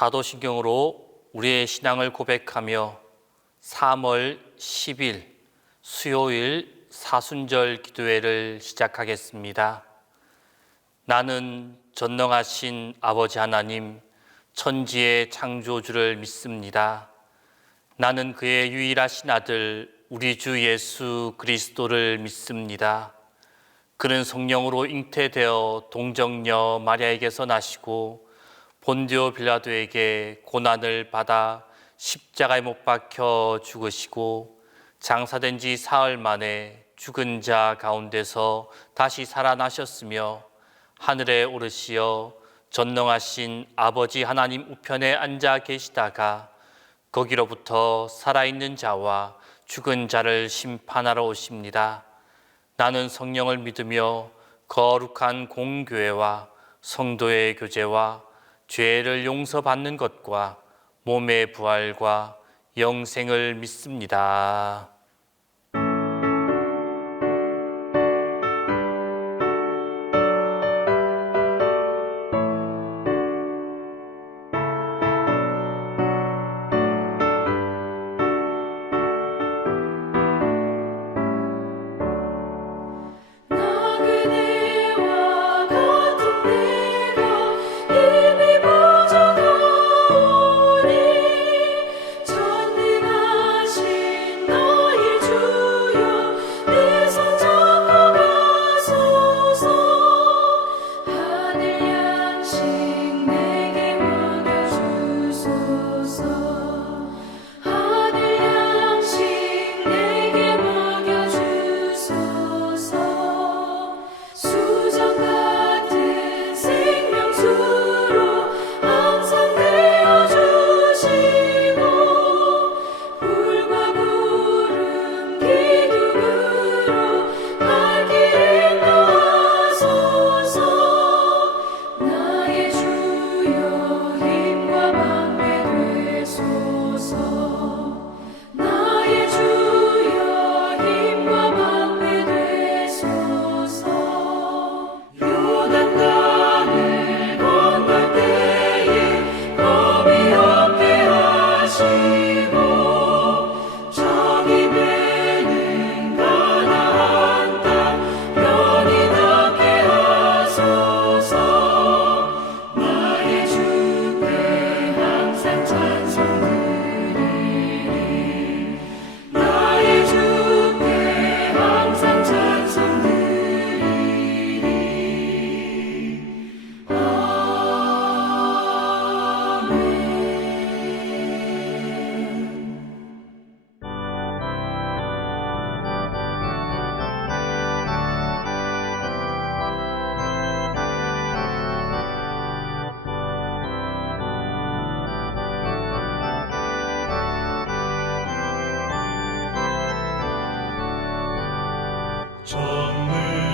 사도신경으로 우리의 신앙을 고백하며 3월 10일 수요일 사순절 기도회를 시작하겠습니다. 나는 전능하신 아버지 하나님, 천지의 창조주를 믿습니다. 나는 그의 유일하신 아들 우리 주 예수 그리스도를 믿습니다. 그는 성령으로 잉태되어 동정녀 마리아에게서 나시고 본디오 빌라도에게 고난을 받아 십자가에 못 박혀 죽으시고 장사된 지 사흘 만에 죽은 자 가운데서 다시 살아나셨으며 하늘에 오르시어 전능하신 아버지 하나님 우편에 앉아 계시다가 거기로부터 살아있는 자와 죽은 자를 심판하러 오십니다. 나는 성령을 믿으며 거룩한 공교회와 성도의 교제와 죄를 용서받는 것과 몸의 부활과 영생을 믿습니다.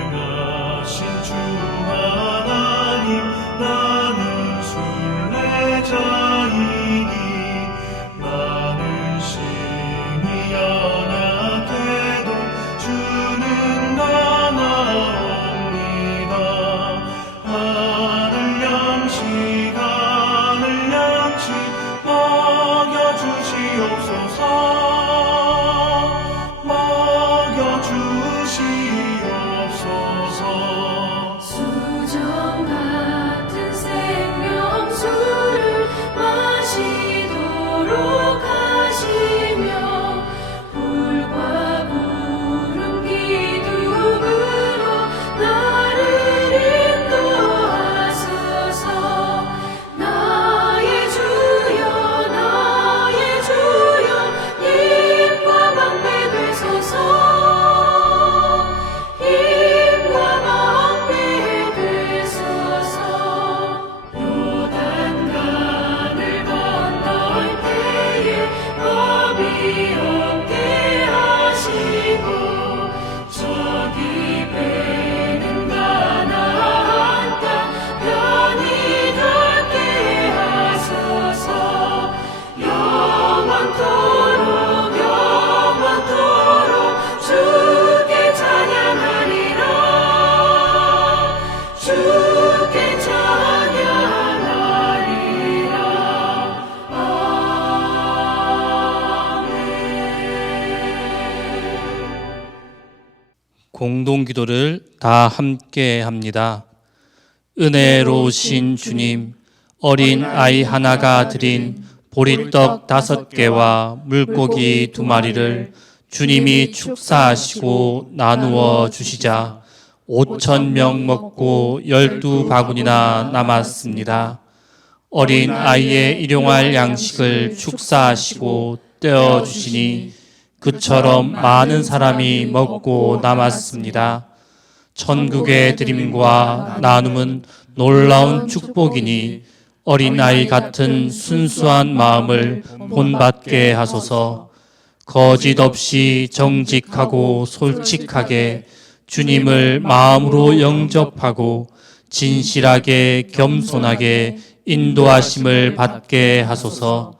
전능하신 주 하나님, 나는 순례자이니 나는 심히 연약해도 주는 나나옵니다. 하늘 양식 먹여주시옵소서. 수정 같은 생명수를 마시도록 하시며 불과 구름 기둥으로 나를 인도하소서. 나의 주여 힘과 방패 되소서. 주께 찬양하리라. 공동기도를 다 함께 합니다. 은혜로우신 주님, 어린 아이 하나가 드린 보리떡 5개와 물고기 2마리를 주님이 축사하시고 나누어 주시자 5,000명 먹고 12바구니나 남았습니다. 어린 아이의 일용할 양식을 축사하시고 떼어 주시니 그처럼 많은 사람이 먹고 남았습니다. 천국의 드림과 나눔은 놀라운 축복이니 어린아이 같은 순수한 마음을 본받게 하소서. 거짓 없이 정직하고 솔직하게 주님을 마음으로 영접하고 진실하게 겸손하게 인도하심을 받게 하소서.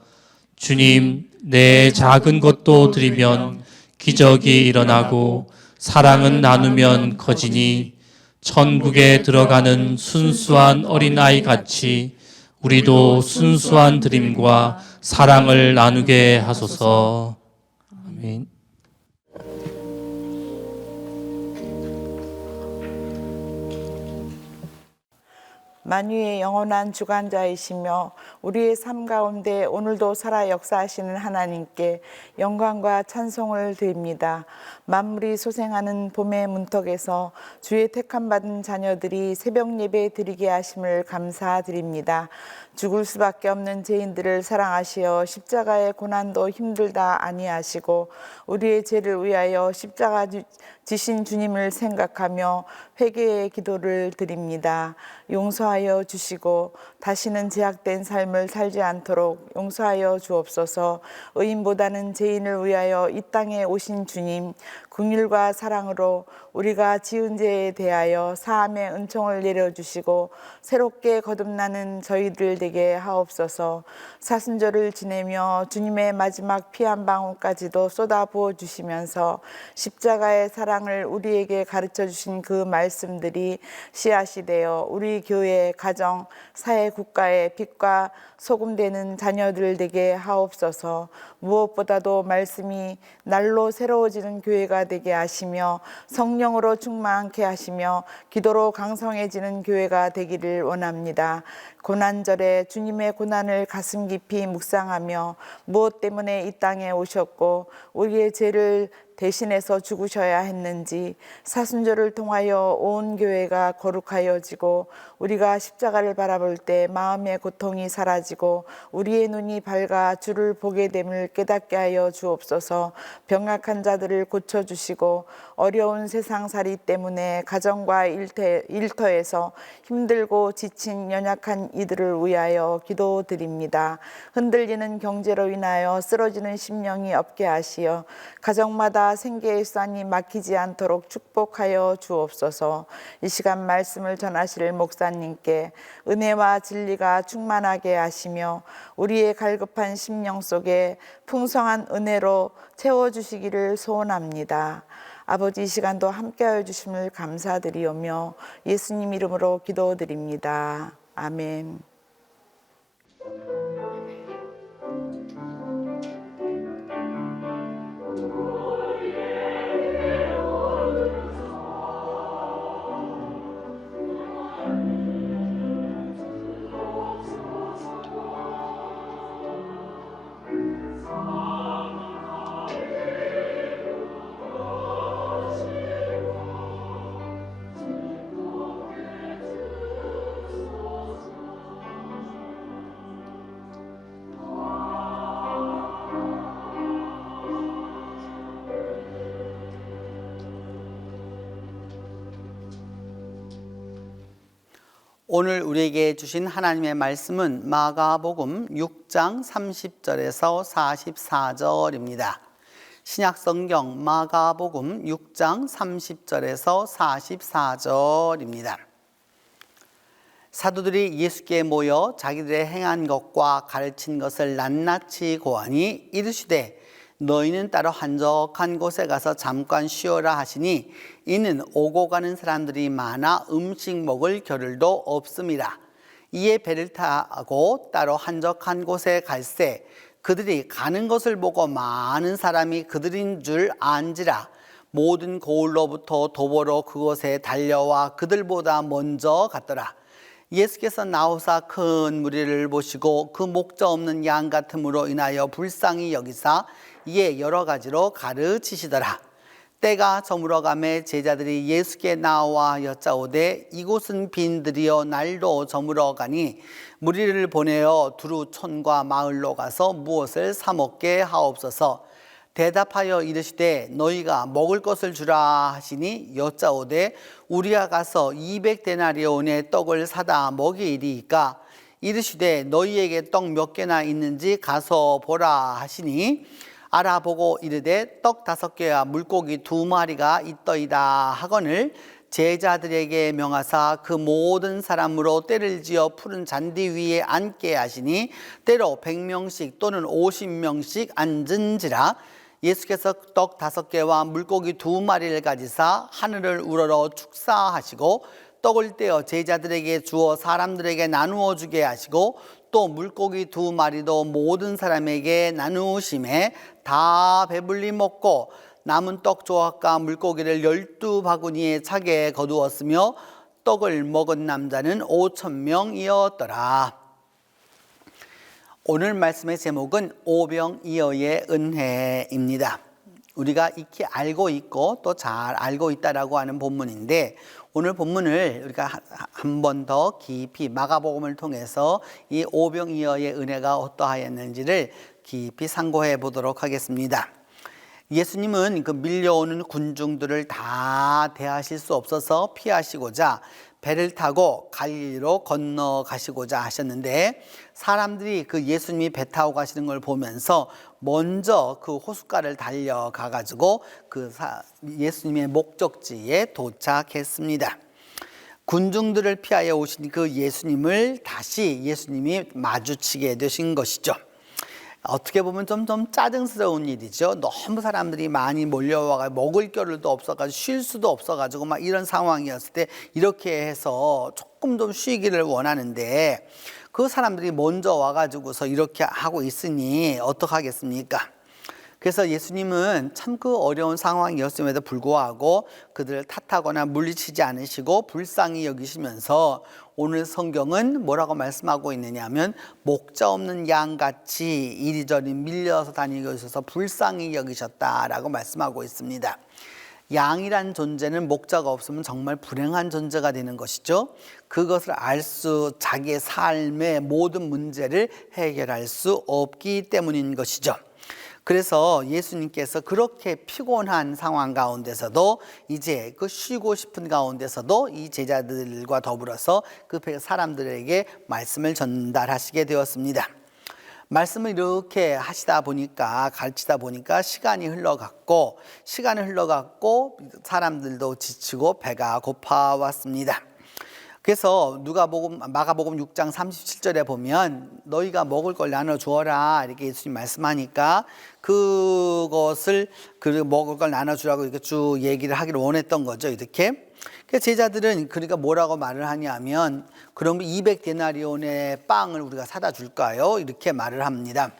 주님, 내 작은 것도 드리면 기적이 일어나고 사랑은 나누면 커지니 천국에 들어가는 순수한 어린아이 같이 우리도 순수한 드림과 사랑을 나누게 하소서. 아멘. 만유의 영원한 주관자이시며 우리의 삶 가운데 오늘도 살아 역사하시는 하나님께 영광과 찬송을 드립니다. 만물이 소생하는 봄의 문턱에서 주의 택함받은 자녀들이 새벽 예배 드리게 하심을 감사드립니다. 죽을 수밖에 없는 죄인들을 사랑하시어 십자가의 고난도 힘들다 아니하시고 우리의 죄를 위하여 십자가 지신 주님을 생각하며 회개의 기도를 드립니다. 용서하여 주시고 다시는 제약된 삶을 살지 않도록 용서하여 주옵소서. 의인보다는 죄인을 위하여 이 땅에 오신 주님, 긍휼과 사랑으로 우리가 지은 죄에 대하여 사함의 은총을 내려주시고 새롭게 거듭나는 저희들 되게 하옵소서. 사순절을 지내며 주님의 마지막 피 한 방울까지도 쏟아부어 주시면서 십자가의 사랑을 우리에게 가르쳐 주신 그 말씀들이 씨앗이 되어 우리 교회, 가정, 사회, 국가의 빛과 소금 되는 자녀들 되게 하옵소서. 무엇보다도 말씀이 날로 새로워지는 교회가 되게 하시며 성령으로 충만케 하시며 기도로 강성해지는 교회가 되기를 원합니다. 고난절에 주님의 고난을 가슴 깊이 묵상하며 무엇 때문에 이 땅에 오셨고 우리의 죄를 대신해서 죽으셔야 했는지, 사순절을 통하여 온 교회가 거룩하여지고 우리가 십자가를 바라볼 때 마음의 고통이 사라지고 우리의 눈이 밝아 주를 보게 됨을 깨닫게 하여 주옵소서. 병약한 자들을 고쳐주시고 어려운 세상살이 때문에 가정과 일터에서 힘들고 지친 연약한 이들을 위하여 기도드립니다. 흔들리는 경제로 인하여 쓰러지는 심령이 없게 하시어 가정마다 생계의 수단이 막히지 않도록 축복하여 주옵소서. 이 시간 말씀을 전하실 목사님께 은혜와 진리가 충만하게 하시며 우리의 갈급한 심령 속에 풍성한 은혜로 채워주시기를 소원합니다. 아버지, 이 시간도 함께하여 주심을 감사드리오며 예수님 이름으로 기도드립니다. 아멘. 오늘 우리에게 주신 하나님의 말씀은 마가복음 6장 30절에서 44절입니다. 신약성경 마가복음 6장 30절에서 44절입니다. 사도들이 예수께 모여 자기들의 행한 것과 가르친 것을 낱낱이 고하니 이르시되 너희는 따로 한적한 곳에 가서 잠깐 쉬어라 하시니 이는 오고 가는 사람들이 많아 음식 먹을 겨를도 없음이라. 이에 배를 타고 따로 한적한 곳에 갈새 그들이 가는 것을 보고 많은 사람이 그들인 줄 안지라. 모든 고을로부터 도보로 그곳에 달려와 그들보다 먼저 갔더라. 예수께서 나오사 큰 무리를 보시고 그 목자 없는 양 같음으로 인하여 불쌍히 여기사 이에 여러 가지로 가르치시더라. 때가 저물어가매 제자들이 예수께 나와 여짜오되 이곳은 빈들이여 날도 저물어가니 무리를 보내어 두루 촌과 마을로 가서 무엇을 사 먹게 하옵소서. 대답하여 이르시되 너희가 먹을 것을 주라 하시니 여짜오되 우리가 가서 200데나리온의 떡을 사다 먹이리이까. 이르시되 너희에게 떡 몇 개나 있는지 가서 보라 하시니 알아보고 이르되 떡 5개와 물고기 2마리가 있더이다 하거늘 제자들에게 명하사 그 모든 사람으로 때를 지어 푸른 잔디 위에 앉게 하시니 때로 100명씩 또는 50명씩 앉은지라. 예수께서 떡 5개와 물고기 2마리를 가지사 하늘을 우러러 축사하시고 떡을 떼어 제자들에게 주어 사람들에게 나누어 주게 하시고 또 물고기 2마리도 모든 사람에게 나누심에 다 배불리 먹고 남은 떡 조각과 물고기를 12바구니에 차게 거두었으며 떡을 먹은 남자는 5,000명이었더라. 오늘 말씀의 제목은 오병이어의 은혜입니다. 우리가 익히 알고 있고 또 잘 알고 있다라고 하는 본문인데, 오늘 본문을 우리가 한 번 더 깊이 마가복음을 통해서 이 오병이어의 은혜가 어떠하였는지를 깊이 상고해 보도록 하겠습니다. 예수님은 그 밀려오는 군중들을 다 대하실 수 없어서 피하시고자 배를 타고 갈릴리로 건너가시고자 하셨는데, 사람들이 그 예수님이 배 타고 가시는 걸 보면서 먼저 그 호숫가를 달려가 가지고 그 예수님의 목적지에 도착했습니다. 군중들을 피하여 오신 그 예수님을 다시 예수님이 마주치게 되신 것이죠. 어떻게 보면 좀 짜증스러운 일이죠. 너무 사람들이 많이 몰려와가 먹을 겨를도 없어가지고 쉴 수도 없어가지고 막 이런 상황이었을 때 이렇게 해서 조금 좀 쉬기를 원하는데, 그 사람들이 먼저 와가지고서 이렇게 하고 있으니 어떡하겠습니까? 그래서 예수님은 참 그 어려운 상황이었음에도 불구하고 그들을 탓하거나 물리치지 않으시고 불쌍히 여기시면서 오늘 성경은 뭐라고 말씀하고 있느냐 하면, 목자 없는 양같이 이리저리 밀려서 다니고 있어서 불쌍히 여기셨다라고 말씀하고 있습니다. 양이란 존재는 목자가 없으면 정말 불행한 존재가 되는 것이죠. 그것을 자기의 삶의 모든 문제를 해결할 수 없기 때문인 것이죠. 그래서 예수님께서 그렇게 피곤한 상황 가운데서도 이제 그 쉬고 싶은 가운데서도 이 제자들과 더불어서 그 사람들에게 말씀을 전달하시게 되었습니다. 말씀을 이렇게 하시다 보니까, 가르치다 보니까 시간이 흘러갔고 사람들도 지치고 배가 고파왔습니다. 그래서 마가복음 6장 37절에 보면 너희가 먹을 걸 나눠주어라 이렇게 예수님 말씀하니까 그것을 먹을 걸 나눠주라고 이렇게 쭉 얘기를 하기를 원했던 거죠. 이렇게. 그래서 제자들은 그러니까 뭐라고 말을 하냐면, 그럼 200데나리온의 빵을 우리가 사다 줄까요? 이렇게 말을 합니다.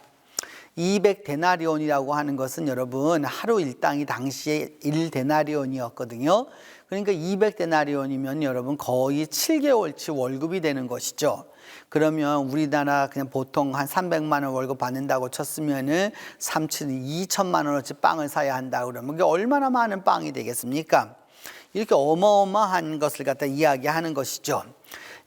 200데나리온이라고 하는 것은 여러분 하루 일당이 당시에 1데나리온이었거든요. 그러니까 200데나리온이면 여러분 거의 7개월치 월급이 되는 것이죠. 그러면 우리나라 그냥 보통 한 300만 원 월급 받는다고 쳤으면은 2천만 원어치 빵을 사야 한다 그러면 이게 얼마나 많은 빵이 되겠습니까? 이렇게 어마어마한 것을 갖다 이야기하는 것이죠.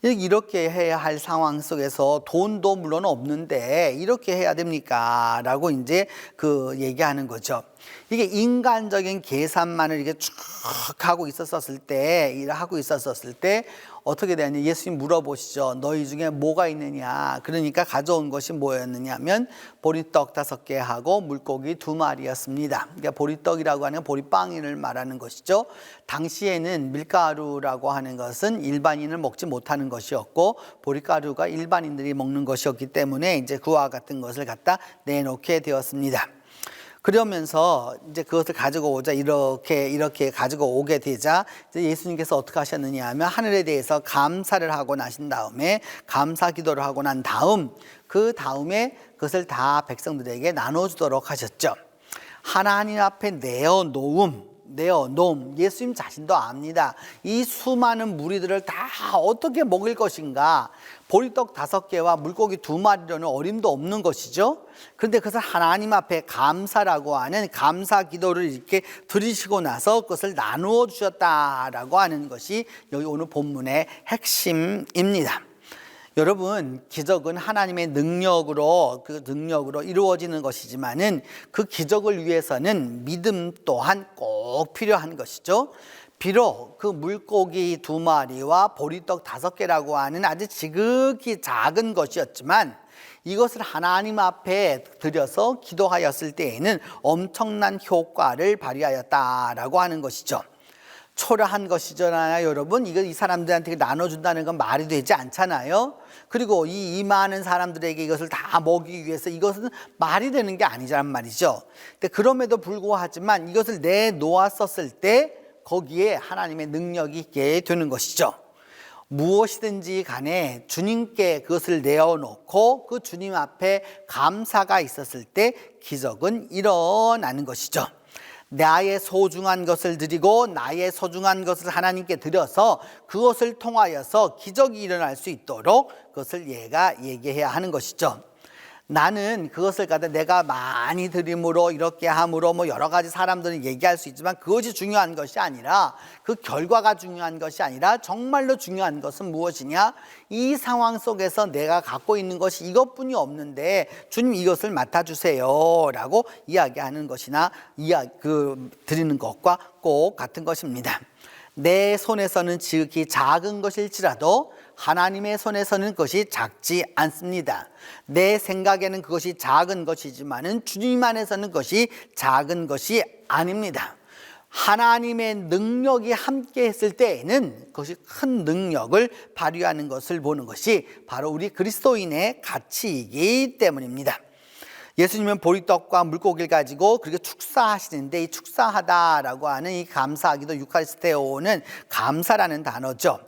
이렇게 해야 할 상황 속에서 돈도 물론 없는데 이렇게 해야 됩니까? 라고 이제 얘기하는 거죠. 이게 인간적인 계산만을 이렇게 쭉 하고 있었을 때 어떻게 되냐, 예수님 물어보시죠. 너희 중에 뭐가 있느냐? 그러니까 가져온 것이 뭐였느냐 하면 보리떡 5개 하고 물고기 2마리였습니다. 그러니까 보리떡이라고 하는 보리빵을 말하는 것이죠. 당시에는 밀가루라고 하는 것은 일반인을 먹지 못하는 것이었고, 보리가루가 일반인들이 먹는 것이었기 때문에 이제 그와 같은 것을 갖다 내놓게 되었습니다. 그러면서 이제 그것을 가지고 오자 이렇게 가지고 오게 되자 이제 예수님께서 어떻게 하셨느냐 하면, 하늘에 대해서 감사를 하고 나신 다음에 감사 기도를 하고 난 그 다음에 그것을 다 백성들에게 나눠주도록 하셨죠. 하나님 앞에 내어놓음, 내어놓음. 예수님 자신도 압니다. 이 수많은 무리들을 다 어떻게 먹일 것인가. 보리떡 5개와 물고기 2마리로는 어림도 없는 것이죠. 그런데 그것을 하나님 앞에 감사라고 하는 감사 기도를 이렇게 드리시고 나서 그것을 나누어 주셨다라고 하는 것이 여기 오늘 본문의 핵심입니다. 여러분, 기적은 하나님의 능력으로 이루어지는 것이지만은 그 기적을 위해서는 믿음 또한 꼭 필요한 것이죠. 비록 그 물고기 2마리와 보리떡 5개라고 하는 아주 지극히 작은 것이었지만 이것을 하나님 앞에 드려서 기도하였을 때에는 엄청난 효과를 발휘하였다라고 하는 것이죠. 초라한 것이잖아요, 여러분. 이 사람들한테 나눠준다는 건 말이 되지 않잖아요. 그리고 이 많은 사람들에게 이것을 다 먹이기 위해서 이것은 말이 되는 게 아니란 말이죠. 근데 그럼에도 불구하지만 이것을 내놓았었을 때 거기에 하나님의 능력이 있게 되는 것이죠. 무엇이든지 간에 주님께 그것을 내어놓고 그 주님 앞에 감사가 있었을 때 기적은 일어나는 것이죠. 나의 소중한 것을 드리고 나의 소중한 것을 하나님께 드려서 그것을 통하여서 기적이 일어날 수 있도록 그것을 얘기해야 하는 것이죠. 나는 그것을 갖다 내가 많이 드림으로 이렇게 함으로 뭐 여러 가지 사람들은 얘기할 수 있지만 그것이 중요한 것이 아니라 그 결과가 중요한 것이 아니라 정말로 중요한 것은 무엇이냐? 이 상황 속에서 내가 갖고 있는 것이 이것뿐이 없는데 주님 이것을 맡아주세요 라고 이야기하는 것이나 드리는 것과 꼭 같은 것입니다. 내 손에서는 지극히 작은 것일지라도 하나님의 손에서는 그것이 작지 않습니다. 내 생각에는 그것이 작은 것이지만은 주님 안에서는 그것이 작은 것이 아닙니다. 하나님의 능력이 함께 했을 때에는 그것이 큰 능력을 발휘하는 것을 보는 것이 바로 우리 그리스도인의 가치이기 때문입니다. 예수님은 보리떡과 물고기를 가지고 그렇게 축사하시는데 이 축사하다라고 하는 이 감사하기도 유카리스테오는 감사라는 단어죠.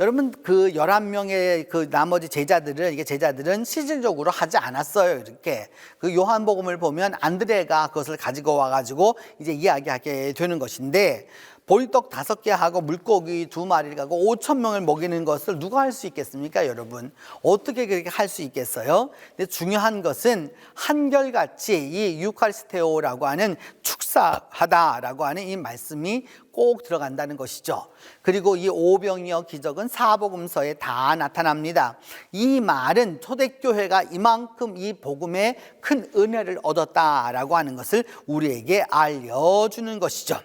여러분 그 11명의 그 나머지 제자들은 실질적으로 하지 않았어요. 이렇게 그 요한복음을 보면 안드레가 그것을 가지고 와가지고 이제 이야기하게 되는 것인데 보리떡 5개하고 물고기 2마리를 가고 5,000명을 먹이는 것을 누가 할 수 있겠습니까, 여러분? 어떻게 그렇게 할 수 있겠어요? 근데 중요한 것은 한결같이 이 유카리스테오라고 하는 축사하다라고 하는 이 말씀이 꼭 들어간다는 것이죠. 그리고 이 오병이어 기적은 사복음서에 다 나타납니다. 이 말은 초대교회가 이만큼 이 복음에 큰 은혜를 얻었다라고 하는 것을 우리에게 알려주는 것이죠.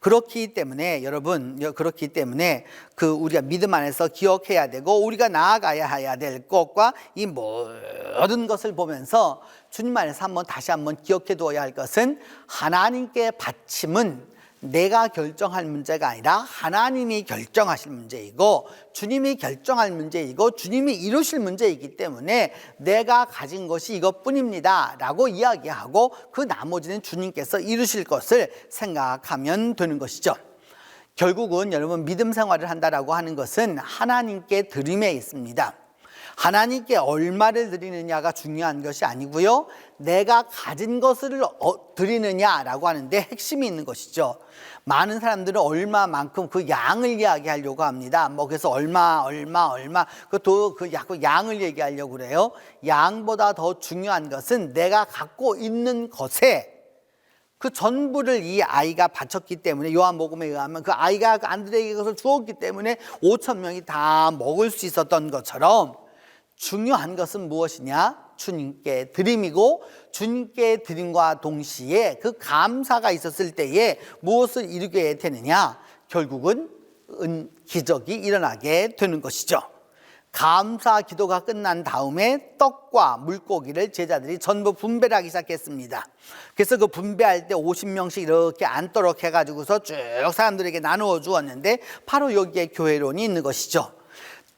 그렇기 때문에 여러분, 우리가 믿음 안에서 기억해야 되고 우리가 나아가야 해야 될 것과 이 모든 것을 보면서 주님 안에서 다시 한번 기억해 두어야 할 것은 하나님께 바침은 내가 결정할 문제가 아니라 하나님이 결정하실 문제이고 주님이 결정할 문제이고 주님이 이루실 문제이기 때문에 내가 가진 것이 이것뿐입니다 라고 이야기하고 그 나머지는 주님께서 이루실 것을 생각하면 되는 것이죠. 결국은 여러분 믿음 생활을 한다라고 하는 것은 하나님께 드림에 있습니다. 하나님께 얼마를 드리느냐가 중요한 것이 아니고요, 내가 가진 것을 드리느냐라고 하는데 핵심이 있는 것이죠. 많은 사람들은 얼마만큼 그 양을 이야기하려고 합니다. 그래서 얼마 그것도 자꾸 양을 얘기하려고 그래요. 양보다 더 중요한 것은 내가 갖고 있는 것에 그 전부를 이 아이가 바쳤기 때문에 요한복음에 의하면 그 아이가 안드레에게 그것을 주었기 때문에 5,000명이 다 먹을 수 있었던 것처럼 중요한 것은 무엇이냐? 주님께 드림이고 주님께 드림과 동시에 그 감사가 있었을 때에 무엇을 이루게 되느냐? 결국은 기적이 일어나게 되는 것이죠. 감사 기도가 끝난 다음에 떡과 물고기를 제자들이 전부 분배를 하기 시작했습니다. 그래서 그 분배할 때 50명씩 이렇게 앉도록 해가지고서 쭉 사람들에게 나누어 주었는데 바로 여기에 교회론이 있는 것이죠.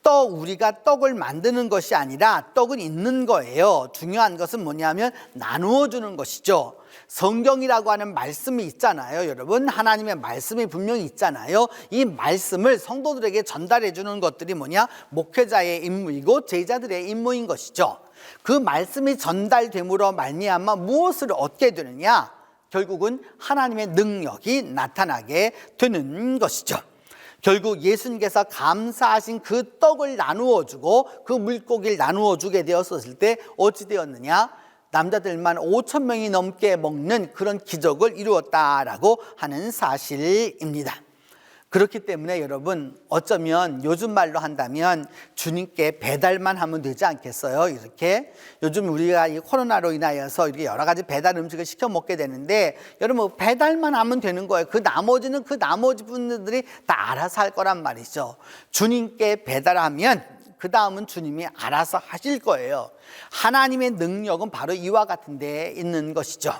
우리가 떡을 만드는 것이 아니라 떡은 있는 거예요. 중요한 것은 뭐냐면 나누어 주는 것이죠. 성경이라고 하는 말씀이 있잖아요, 여러분. 하나님의 말씀이 분명히 있잖아요. 이 말씀을 성도들에게 전달해 주는 것들이 뭐냐? 목회자의 임무이고 제자들의 임무인 것이죠. 그 말씀이 전달됨으로 말미암아 무엇을 얻게 되느냐? 결국은 하나님의 능력이 나타나게 되는 것이죠. 결국 예수님께서 감사하신 그 떡을 나누어 주고 그 물고기를 나누어 주게 되었을 때 어찌 되었느냐? 남자들만 5천 명이 넘게 먹는 그런 기적을 이루었다라고 하는 사실입니다. 그렇기 때문에 여러분, 어쩌면 요즘 말로 한다면 주님께 배달만 하면 되지 않겠어요? 이렇게 요즘 우리가 이 코로나로 인하여서 이렇게 여러 가지 배달 음식을 시켜 먹게 되는데, 여러분 배달만 하면 되는 거예요. 그 나머지는 그 나머지 분들이 다 알아서 할 거란 말이죠. 주님께 배달하면 그 다음은 주님이 알아서 하실 거예요. 하나님의 능력은 바로 이와 같은 데에 있는 것이죠.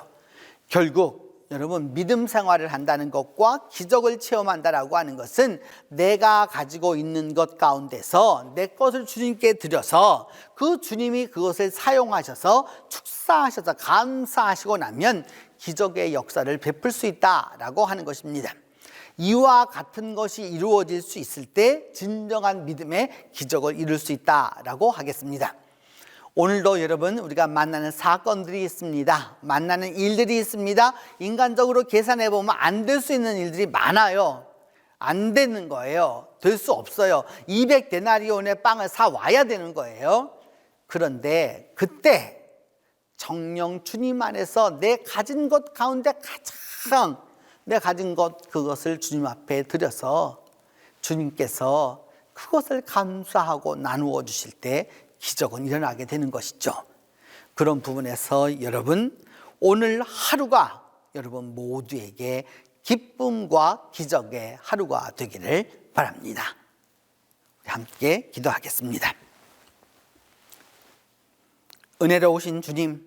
결국 여러분, 믿음 생활을 한다는 것과 기적을 체험한다라고 하는 것은 내가 가지고 있는 것 가운데서 내 것을 주님께 드려서 그 주님이 그것을 사용하셔서 축사하셔서 감사하시고 나면 기적의 역사를 베풀 수 있다라고 하는 것입니다. 이와 같은 것이 이루어질 수 있을 때 진정한 믿음의 기적을 이룰 수 있다라고 하겠습니다. 오늘도 여러분, 우리가 만나는 사건들이 있습니다. 만나는 일들이 있습니다. 인간적으로 계산해 보면 안 될 수 있는 일들이 많아요. 안 되는 거예요. 될 수 없어요. 200데나리온의 빵을 사 와야 되는 거예요. 그런데 그때 정녕 주님 안에서 내 가진 것 가운데 가장 내 가진 것, 그것을 주님 앞에 드려서 주님께서 그것을 감사하고 나누어 주실 때 기적은 일어나게 되는 것이죠. 그런 부분에서 여러분, 오늘 하루가 여러분 모두에게 기쁨과 기적의 하루가 되기를 바랍니다. 우리 함께 기도하겠습니다. 은혜로우신 주님,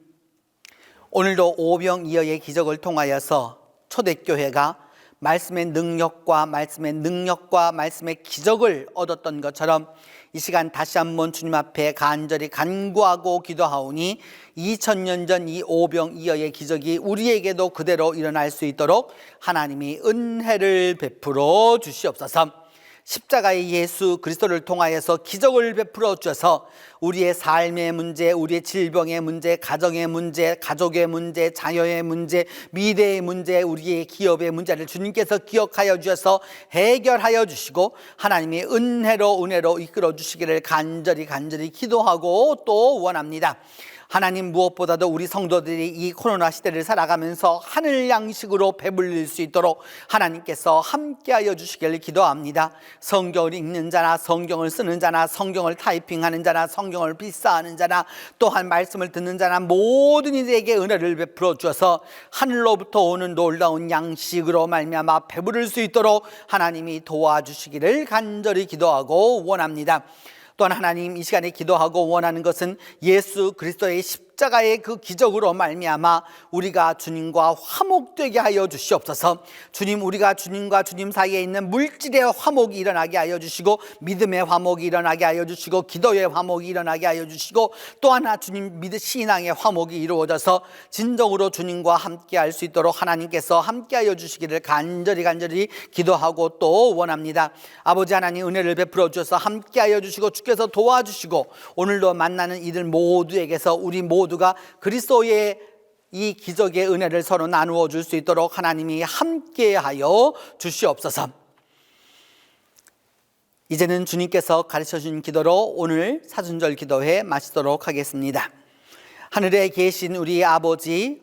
오늘도 오병이어의 기적을 통하여서 초대교회가 말씀의 능력과 말씀의 기적을 얻었던 것처럼 이 시간 다시 한번 주님 앞에 간절히 간구하고 기도하오니 2000년 전 이 오병이어의 기적이 우리에게도 그대로 일어날 수 있도록 하나님이 은혜를 베풀어 주시옵소서. 십자가의 예수 그리스도를 통하여서 기적을 베풀어 주셔서 우리의 삶의 문제, 우리의 질병의 문제, 가정의 문제, 가족의 문제, 자녀의 문제, 미래의 문제, 우리의 기업의 문제를 주님께서 기억하여 주셔서 해결하여 주시고 하나님의 은혜로 이끌어 주시기를 간절히 기도하고 또 원합니다. 하나님, 무엇보다도 우리 성도들이 이 코로나 시대를 살아가면서 하늘 양식으로 배불릴 수 있도록 하나님께서 함께하여 주시기를 기도합니다. 성경을 읽는 자나 성경을 쓰는 자나 성경을 타이핑하는 자나 성경을 필사하는 자나 또한 말씀을 듣는 자나 모든 이들에게 은혜를 베풀어 주어서 하늘로부터 오는 놀라운 양식으로 말미암아 배부를 수 있도록 하나님이 도와주시기를 간절히 기도하고 원합니다. 또한 하나님, 이 시간에 기도하고 원하는 것은 예수 그리스도의 십자가의 그 기적으로 말미암아 우리가 주님과 화목되게 하여 주시옵소서. 주님, 우리가 주님과 주님 사이에 있는 물질의 화목이 일어나게 하여 주시고 믿음의 화목이 일어나게 하여 주시고 기도의 화목이 일어나게 하여 주시고 또 하나 주님 신앙의 화목이 이루어져서 진정으로 주님과 함께 할 수 있도록 하나님께서 함께 하여 주시기를 간절히 기도하고 또 원합니다. 아버지 하나님, 은혜를 베풀어 주셔서 함께 하여 주시고 주께서 도와주시고 오늘도 만나는 이들 모두에게서 우리 모두가 그리스도의 이 기적의 은혜를 서로 나누어 줄 수 있도록 하나님이 함께하여 주시옵소서. 이제는 주님께서 가르쳐 준 기도로 오늘 사순절 기도회 마치도록 하겠습니다. 하늘에 계신 우리 아버지의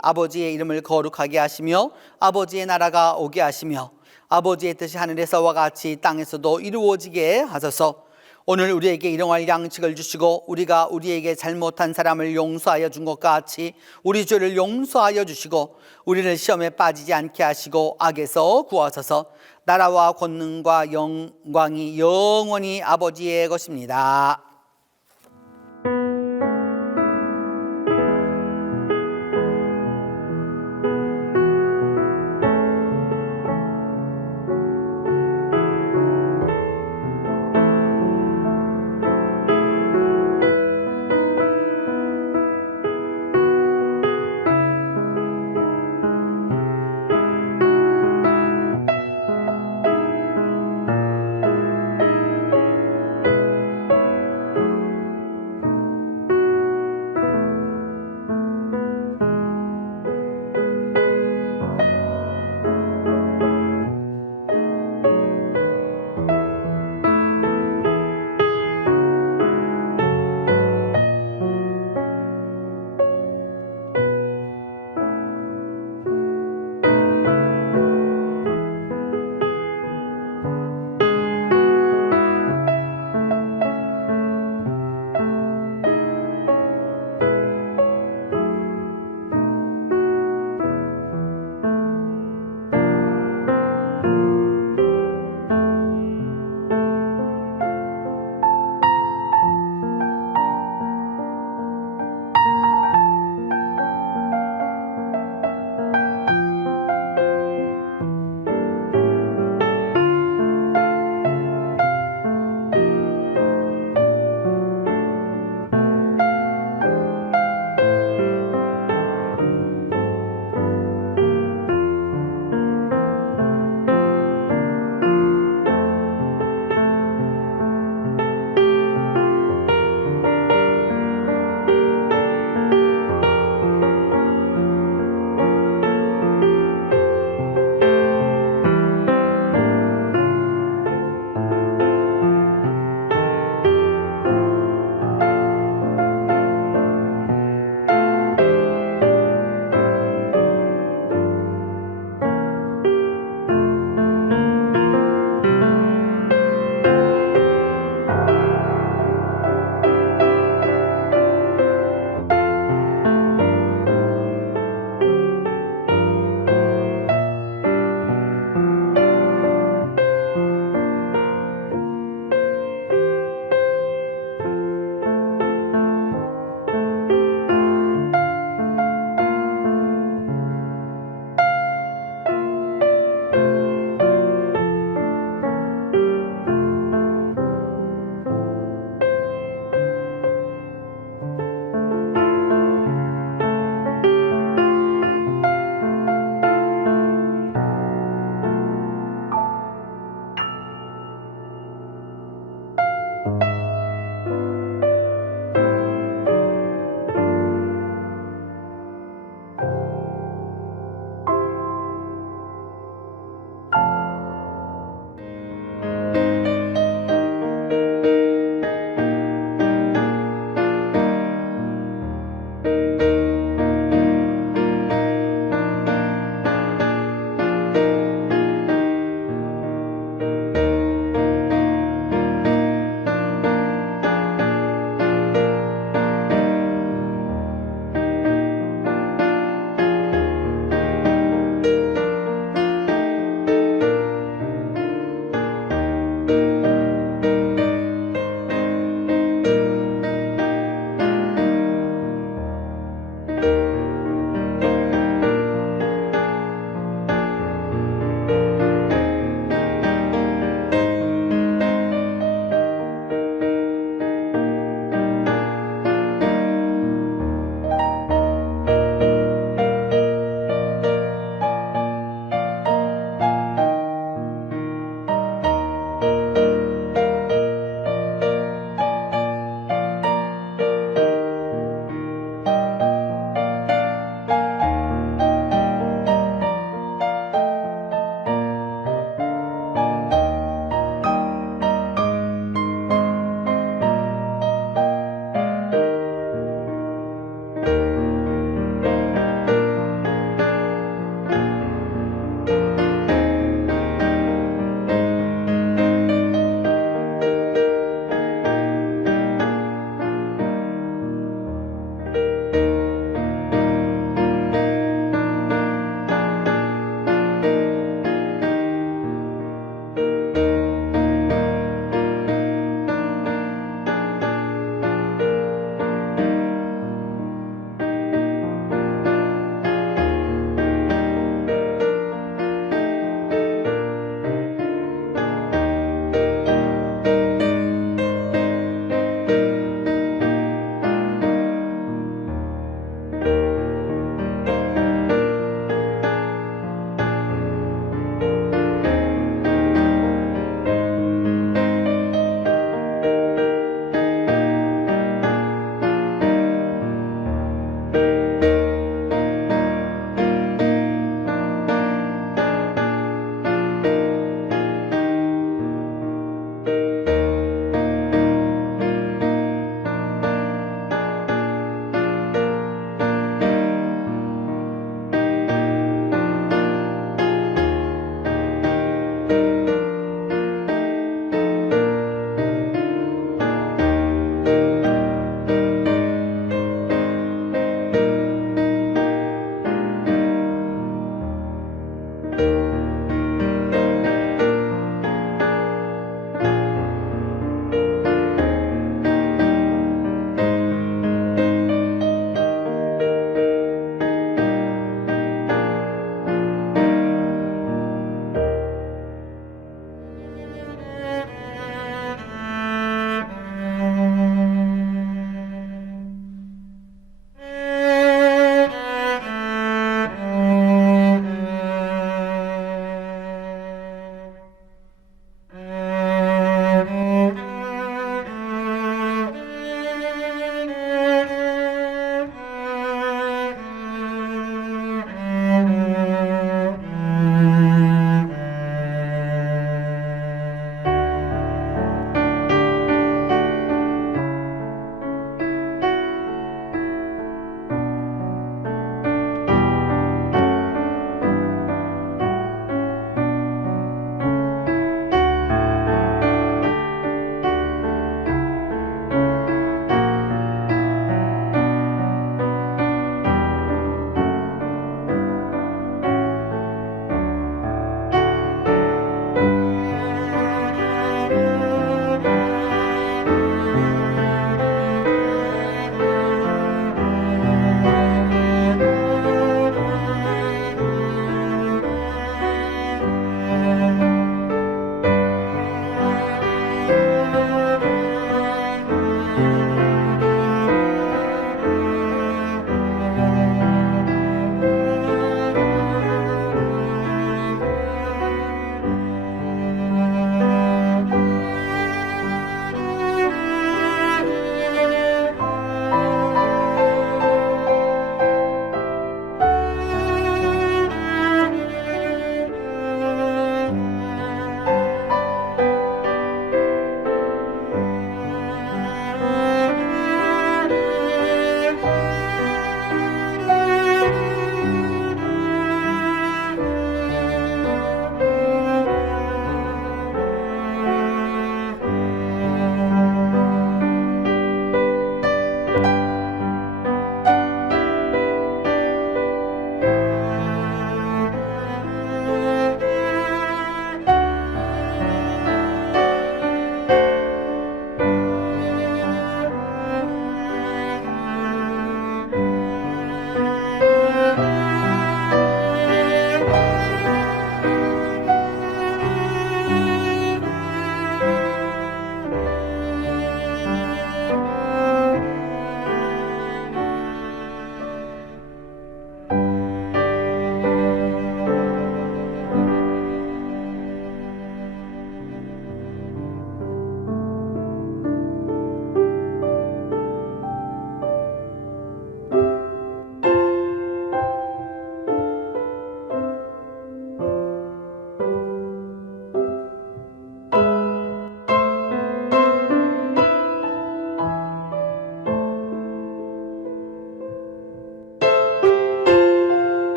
이름을 거룩하게 하시며 아버지의 나라가 오게 하시며 아버지의 뜻이 하늘에서와 같이 땅에서도 이루어지게 하소서. 오늘 우리에게 일용할 양식을 주시고 우리가 우리에게 잘못한 사람을 용서하여 준 것 같이 우리 죄를 용서하여 주시고 우리를 시험에 빠지지 않게 하시고 악에서 구하소서. 나라와 권능과 영광이 영원히 아버지의 것입니다.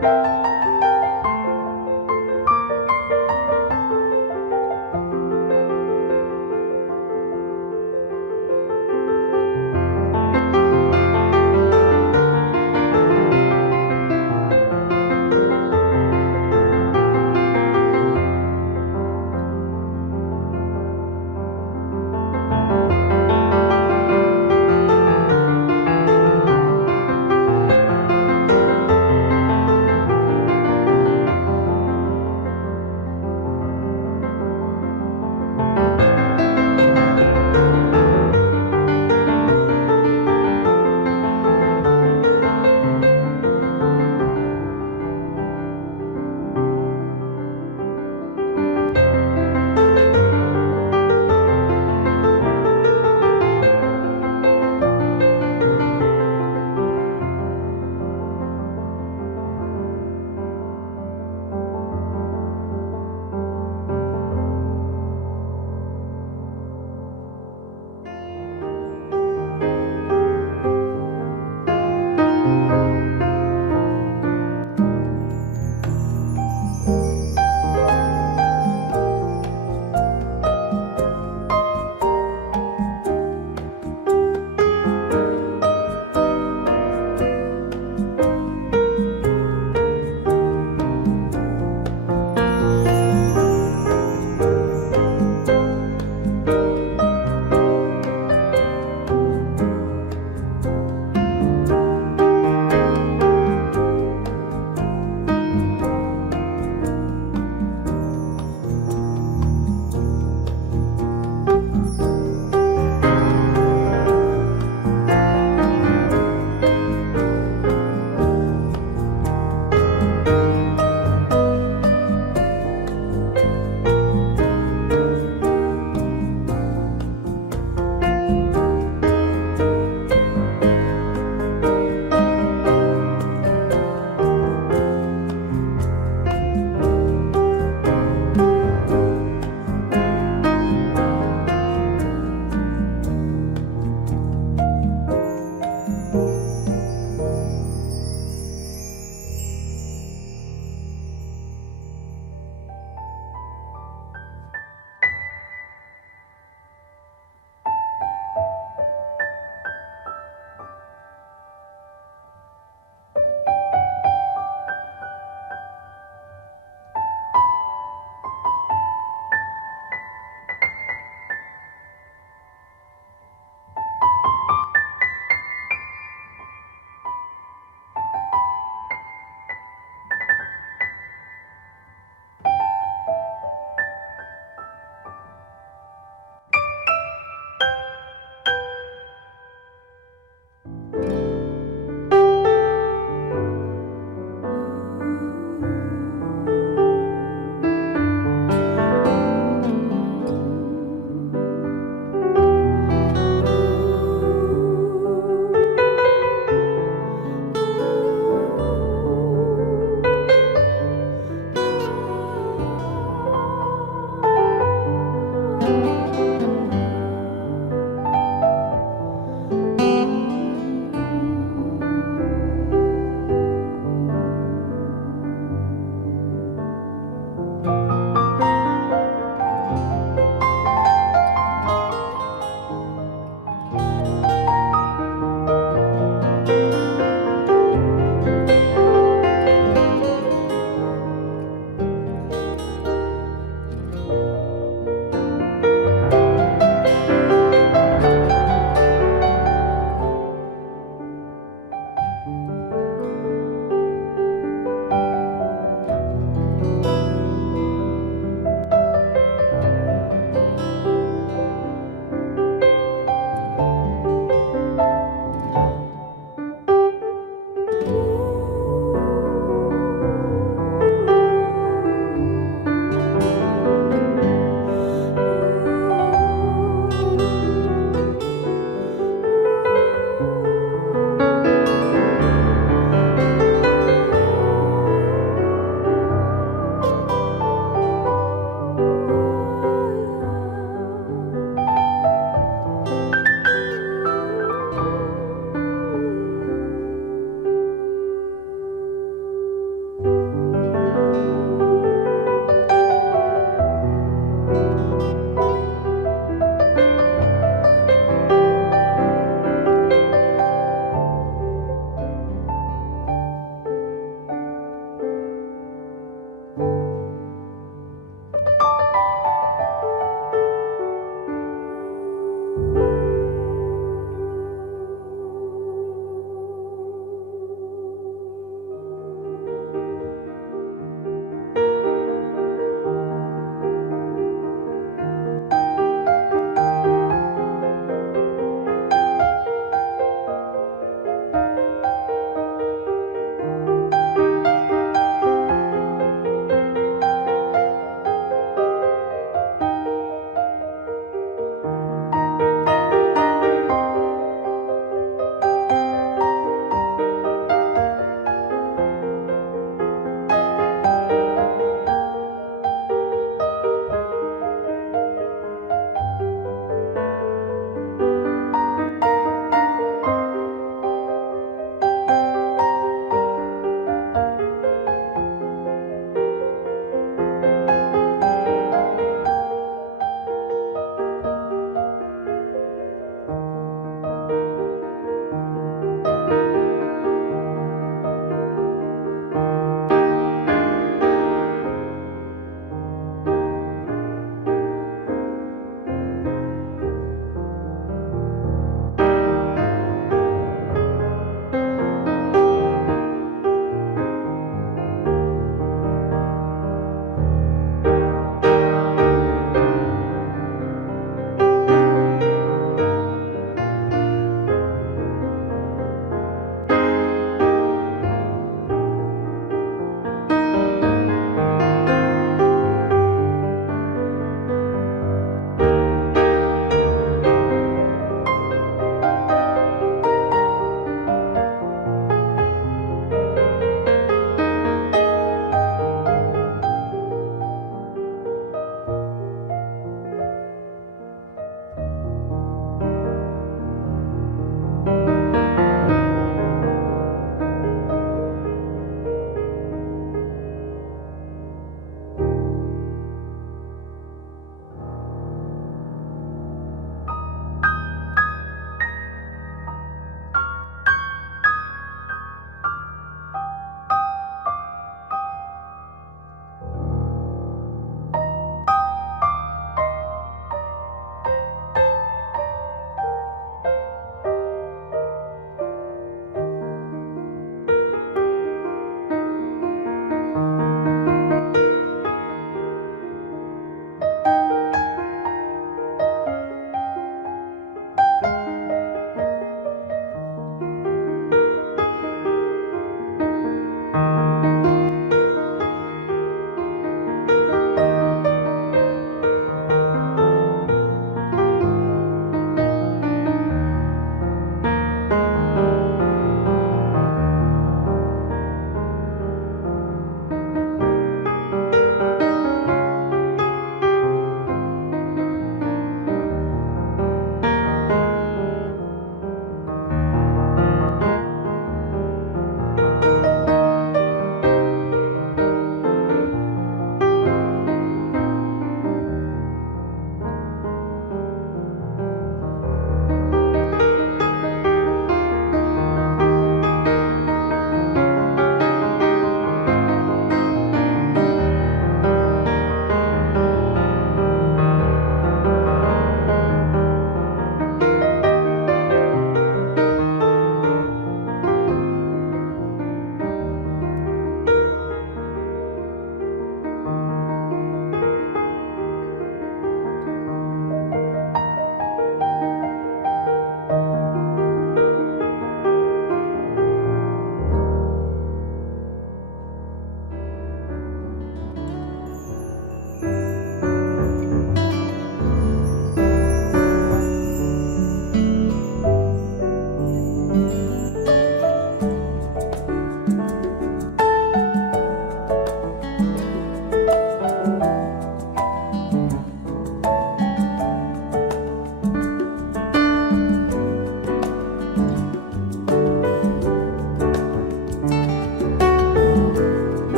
감사합니다.